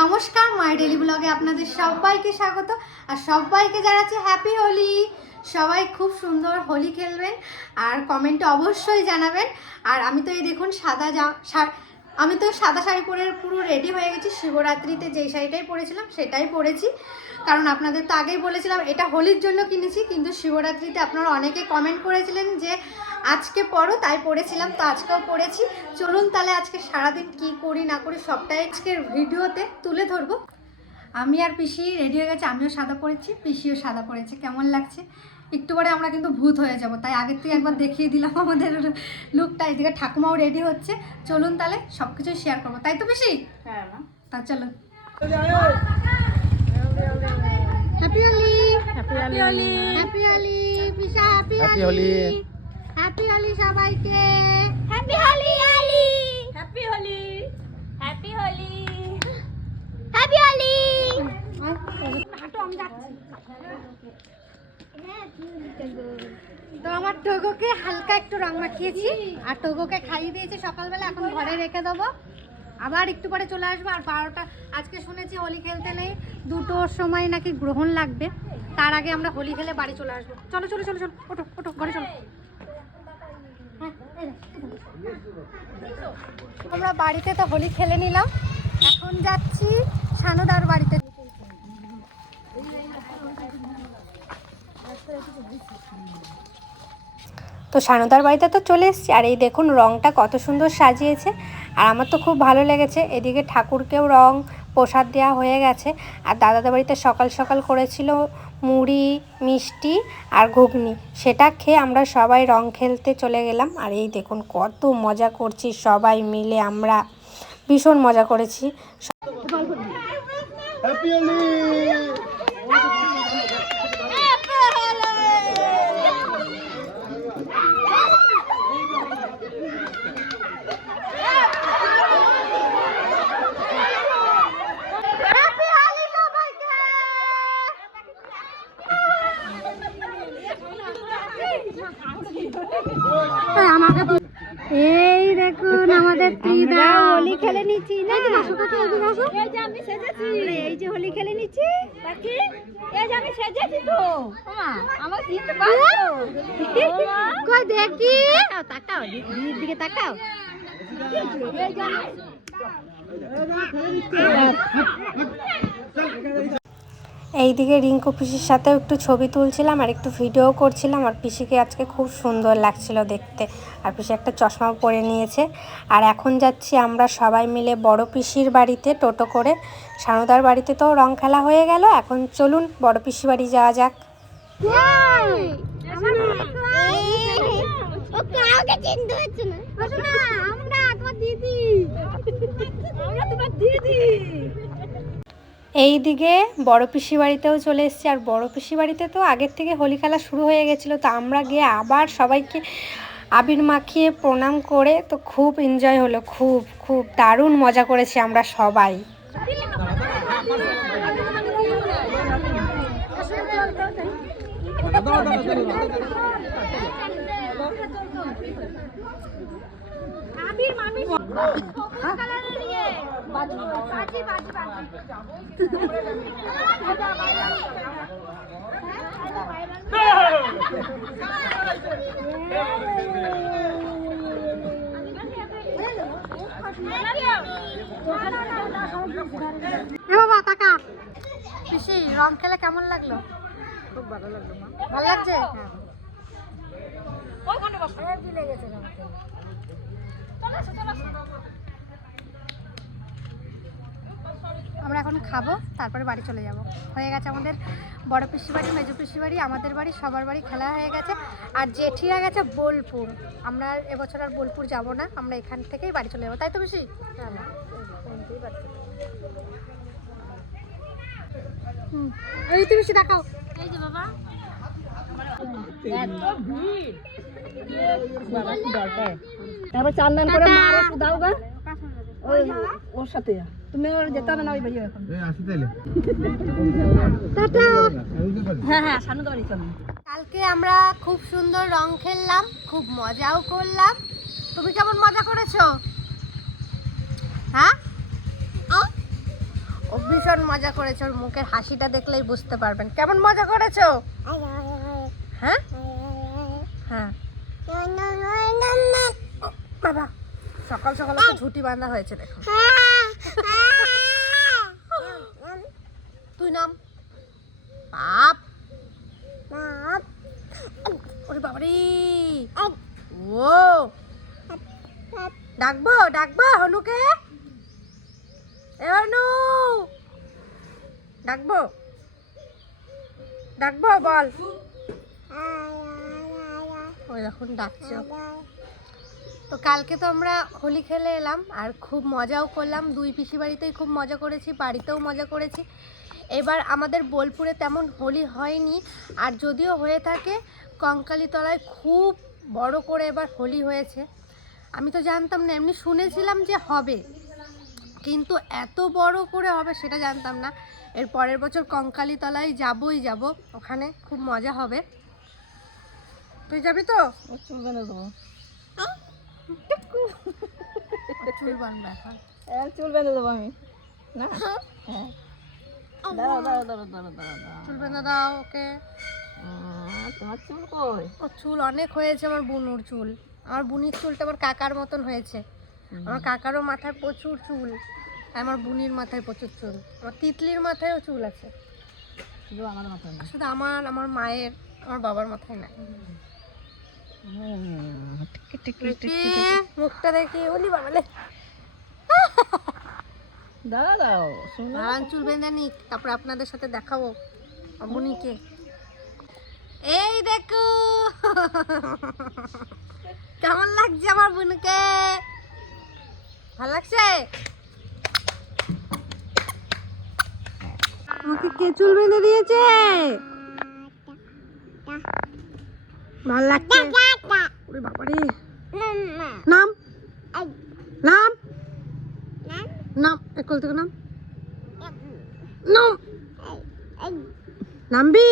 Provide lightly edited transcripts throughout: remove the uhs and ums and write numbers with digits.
নমস্কার, মাই ডেলি ব্লগে আপনাদের সবাইকে স্বাগত। আর সবাইকে জানাচ্ছি হ্যাপি হোলি। সবাই খুব সুন্দর হোলি খেলবেন আর কমেন্টে অবশ্যই জানাবেন। আর আমি তো এই দেখুন সাদা শাড়ি পরে পুরো রেডি হয়ে গেছি। শিবরাত্রিতে যেই শাড়িটাই পরেছিলাম সেটাই পরেছি, কারণ আপনাদের তো আগেই বলেছিলাম এটা হোলির জন্য কিনেছি, কিন্তু শিবরাত্রিতে আপনারা অনেকে কমেন্ট করেছিলেন যে আজকে পরো, তাই পরেছিলাম, তো আজকেও পরেছি। চলুন তাহলে আজকে সারাদিন কি করি না করি সবটাই আজকের ভিডিওতে তুলে ধরবো। আমি আর পিসি রেডি হয়ে গেছে, আমিও সাদা পরেছি, পিসিও সাদা পরেছে। কেমন লাগছে? একটু পরে আমরা কিন্তু ভূত হয়ে যাব, তাই আগের থেকে একবার দেখিয়ে দিলাম আমাদের লুকটা। এদিকে ঠাকুমাও রেডি হচ্ছে। চলুন তাহলে সব কিছু শেয়ার করবো, তাই তো পিসি? হ্যাঁ, তা চলুন। Happy Holi, happy Holi, happy Holi পিসা, হ্যাপি হোলি, হ্যাপি হোলি সবাইকে, happy Holi, happy Holi, happy Holi, happy Holi. হাঁটো, আমি যাচ্ছি। তো আমার টোগোকে হালকা একটু রং মাখিয়েছি আর টোগোকে খাইয়ে দিয়েছি সকালবেলা। এখন ঘরে রেখে দেবো, আবার একটু পরে চলে আসবো। আর 12টা, আজকে শুনেছি হোলি খেলতে নেই, 2টোর সময় নাকি গ্রহণ লাগবে, তার আগে আমরা হোলি খেলে বাড়ি চলে আসবো। চলো চলো চলো চলো, ওঠো ওঠো, ঘরে চলো। আমরা বাড়িতে তো হোলি খেলে নিলাম, এখন যাচ্ছি সানুদার বাড়িতে। তো সানুদার বাড়িতে তো চলে এসেছি। আর এই দেখুন রংটা কত সুন্দর সাজিয়েছে, আর আমার তো খুব ভালো লেগেছে। এদিকে ঠাকুরকেও রং প্রসাদ দেওয়া হয়ে গেছে। আর দাদাদের বাড়িতে সকাল সকাল করেছিল মুড়ি, মিষ্টি আর ঘুগনি, সেটা খেয়ে আমরা সবাই রং খেলতে চলে গেলাম। আর এই দেখুন কত মজা করছি সবাই মিলে, আমরা ভীষণ মজা করেছি। হ্যাপি হোলি। এই দেখুন আমাদের ত্রিদা হোলি খেলে নিচ্ছি না, এই যে হোলি খেলে নিচ্ছি। দেখি তাকাও, দিদির দিকে তাকাও। এইদিকে রিঙ্কু পিসির সাথেও একটু ছবি তুলছিলাম আর একটু ভিডিও করছিলাম। আর পিসিকে আজকে খুব সুন্দর লাগছিল দেখতে, আর পিসি একটা চশমা পরে নিয়েছে। আর এখন যাচ্ছি আমরা সবাই মিলে বড় পিসির বাড়িতে টোটো করে। সানুদার বাড়িতে তো রং খেলা হয়ে গেল, এখন চলুন বড় পিসি বাড়ি যাওয়া যাক। এইদিকে বড় পিসি বাড়িতেও চলে এসেছি। আর বড় পিসি বাড়িতে তো আগের থেকে হোলি খেলা শুরু হয়ে গেছিলো, তো আমরা গিয়ে আবার সবাইকে আবির মাখিয়ে প্রণাম করে তো খুব এনজয় হলো, খুব খুব দারুণ মজা করেছি আমরা সবাই। বাবা তাকা, পিসি রং খেলে কেমন লাগলো? খুব ভালো লাগলো। ভালো লাগছে? আমরা এখন খাবো, তারপরে বাড়ি চলে যাব। হয়ে গেছে আমাদের বড় পিসি বাড়ি, মেজো পিসি বাড়ি, আমাদের বাড়ি, সবার বাড়ি খেলা হয়ে গেছে। আর জেঠিরা গেছে বোলপুর। আমরা এবছর আর বোলপুর যাব না, আমরা এখান থেকেই বাড়ি চলে যাবো, তাই তো পিসি? এই তুমি পিসি দেখাও, এই যে বাবা তারপর চান্দান করে মারে দাও গা ওর সাথে। তুমি যেতে হবে না ওই বাড়ি এখন। হ্যাঁ হ্যাঁ, সানুদা বাড়ি চলো। কালকে আমরা খুব সুন্দর রং খেললাম, খুব মজাও করলাম। তুমি কেমন মজা করেছো? হ্যাঁ ও ভীষণ মজা করেছে, ওর মুখের হাসিটা দেখলেই বুঝতে পারবেন কেমন মজা করেছো। হ্যাঁ হ্যাঁ বাবা, সকাল সকাল ওকে ঝুটি বাঁধা হয়েছে দেখো। তুই নাম বাপ। ওরে বাবারে, ও ডাকবো ডাকবো হনুকে, এ হনু ডাকবো ডাকবো বল। ওই এখন ডাকছো। তো কালকে তো আমরা হোলি খেলে এলাম আর খুব মজাও করলাম, দুই পিসি বাড়িতেই খুব মজা করেছি, বাড়িতেও মজা করেছি। এবার আমাদের বোলপুরে তেমন হোলি হয়নি, আর যদিও হয়ে থাকে কঙ্কালীতলায় খুব বড় করে এবার হোলি হয়েছে। আমি তো জানতাম না, এমনি শুনেছিলাম যে হবে, কিন্তু এত বড় করে হবে সেটা জানতাম না। এর পরের বছর কঙ্কালীতলায় যাবই যাব, ওখানে খুব মজা হবে। তুই যাবি তো? চুল বেঁধে দেবো, চুল বানবে এখন, চুল বেঁধে দেবো আমি না। দাঁড়াও দাঁড়াও দাঁড়াও দাঁড়াও দাঁড়াও, চুল বেঁধে দাও ওকে। তোমার চুল কই? ও চুল অনেক হয়েছে আমার বুনুর চুল, আমার বুনির চুলটা আমার কাকার মতন হয়েছে। আমার কাকারও মাথায় প্রচুর চুল, আমার বুনির মাথায় প্রচুর চুল, আমার তিতলির মাথায়ও চুল আছে, শুধু আমার মাথায় না, শুধু আমার মায়ের, আমার বাবার মাথায় না। মুখটা দেখি, ওলি বাবালে দাঁড়াও, চুল বেঁধে নিক, তারপরে আপনাদের সাথে দেখাবো বুনিকে। এই দেখো কেমন লাগছে আমার বোনকে, ভালো লাগছে? আমাকে কে চুল বেঁধে দিয়েছে? ভালো লাগছে? ওরে বাবারে, নাম নাম নাম, একল থেকে নাম নাম, নামবি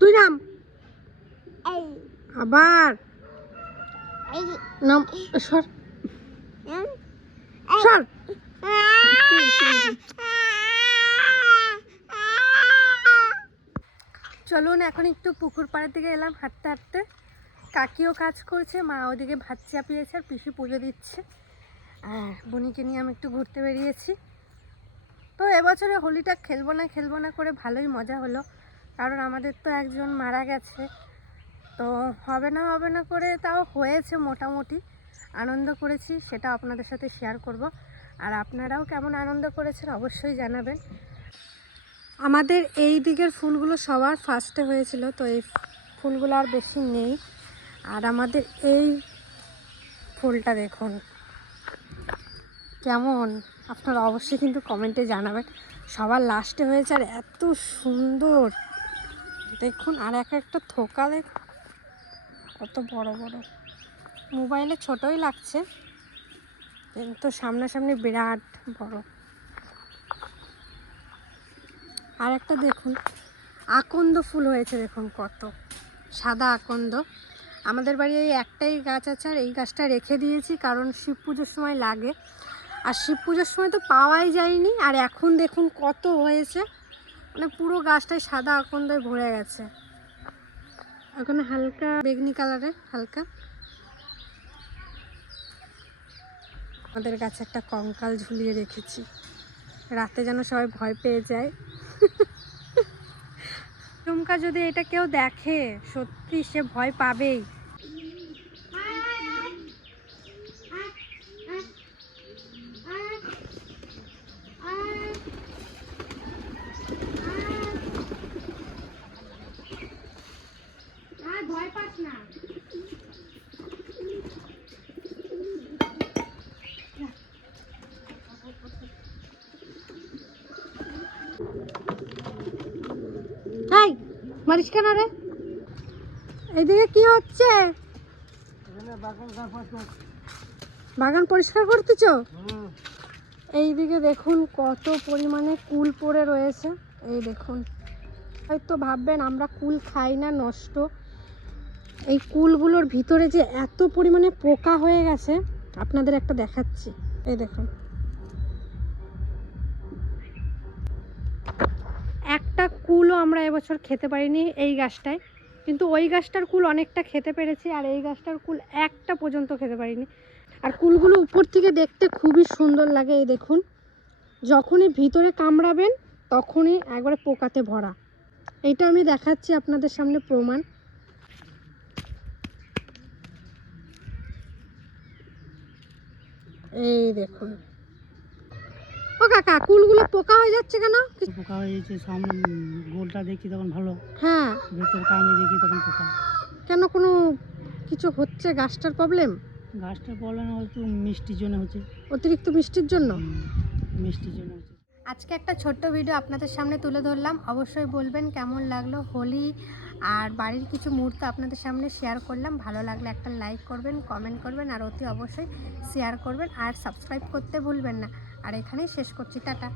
তুই, নাম আবার নাম, সর সর। চলুন এখন একটু পুকুর পাড়ের দিকে এলাম হাঁটতে হাঁটতে। কাকিও কাজ করছে, মা ওদিকে ভাত চাপিয়েছে আর পিসি পুজো দিচ্ছে, আর বুনিকে নিয়ে আমি একটু ঘুরতে বেরিয়েছি। তো এবছরে হোলিটা খেলবো না করে ভালোই মজা হলো, কারণ আমাদের তো একজন মারা গেছে। তো হবে না করে তাও হয়েছে, মোটামুটি আনন্দ করেছি, সেটা আপনাদের সাথে শেয়ার করব। আর আপনারাও কেমন আনন্দ করেছেন অবশ্যই জানাবেন। আমাদের এই দিকের ফুলগুলো সবার ফার্স্টে হয়েছিল, তো এই ফুলগুলো আর বেশি নেই। আর আমাদের এই ফুলটা দেখুন কেমন, আপনারা অবশ্যই কিন্তু কমেন্টে জানাবেন। সবার লাস্টে হয়েছে আর এত সুন্দর দেখুন, আর একটা থোকা দেখুন কত বড় বড়। মোবাইলে ছোটই লাগছে কিন্তু সামনাসামনি বিরাট বড়। আর একটা দেখুন আকন্দ ফুল হয়েছে, দেখুন কত সাদা আকন্দ। আমাদের বাড়ি এই একটাই গাছ আছে, আর এই গাছটা রেখে দিয়েছি কারণ শিব পুজোর সময় লাগে, আর শিব পুজোর সময় তো পাওয়াই যায়নি। আর এখন দেখুন কত হয়েছে, মানে পুরো গাছটাই সাদা আকন্দায় ভরে গেছে। এখন হালকা বেগনি কালারের, হালকা। আমাদের গাছে একটা কঙ্কাল ঝুলিয়ে রেখেছি, রাতে যেন সবাই ভয় পেয়ে যায়। চুমকা যদি এটা কেউ দেখে সত্যি সে ভয় পাবেই। ভয় পাস না। এই মারিস কেন রে? এইদিকে কি হচ্ছে? বাগান পরিষ্কার করতেছ? এইদিকে দেখুন কত পরিমাণে কুল পড়ে রয়েছে, এই দেখুন। হয়তো ভাববেন আমরা কুল খাই না, নষ্ট। এই কুলগুলোর ভিতরে যে এত পরিমাণে পোকা হয়ে গেছে, আপনাদের একটা দেখাচ্ছি, এই দেখুন। কুলও আমরা এবছর খেতে পারিনি এই গাছটায়, কিন্তু ওই গাছটার কুল অনেকটা খেতে পেরেছি, আর এই গাছটার কুল একটা পর্যন্ত খেতে পারিনি। আর কুলগুলো উপর থেকে দেখতে খুবই সুন্দর লাগে। এই দেখুন, যখনই ভিতরে কামড়াবেন তখনই একবারে পোকাতে ভরা। এইটা আমি দেখাচ্ছি আপনাদের সামনে প্রমাণ। এই দেখুন। ও কাকা, কুলগুলো পোকা হয়ে যাচ্ছে কেন? পোকা হয়ে যাচ্ছে, সামনে গোলটা দেখছি তখন ভালো, হ্যাঁ, ভেতর কামড়ে দেখি তখন পোকা। কেন, কোনো কিছু হচ্ছে গাছটার প্রবলেম? গাছটা প্রবলেম হয়তো মিষ্টির জন্য হচ্ছে, অতিরিক্ত মিষ্টির জন্য। মিষ্টির জন্য হচ্ছে। আজকে একটা ছোট্ট ভিডিও আপনাদের সামনে তুলে ধরলাম। অবশ্যই বলবেন কেমন লাগলো। হোলি আর বাড়ির কিছু মুহূর্ত আপনাদের সামনে শেয়ার করলাম। ভালো লাগলে একটা লাইক করবেন, কমেন্ট করবেন, আর অতি অবশ্যই শেয়ার করবেন, আর সাবস্ক্রাইব করতে ভুলবেন না। আর এখানেই শেষ করছি, টাটা।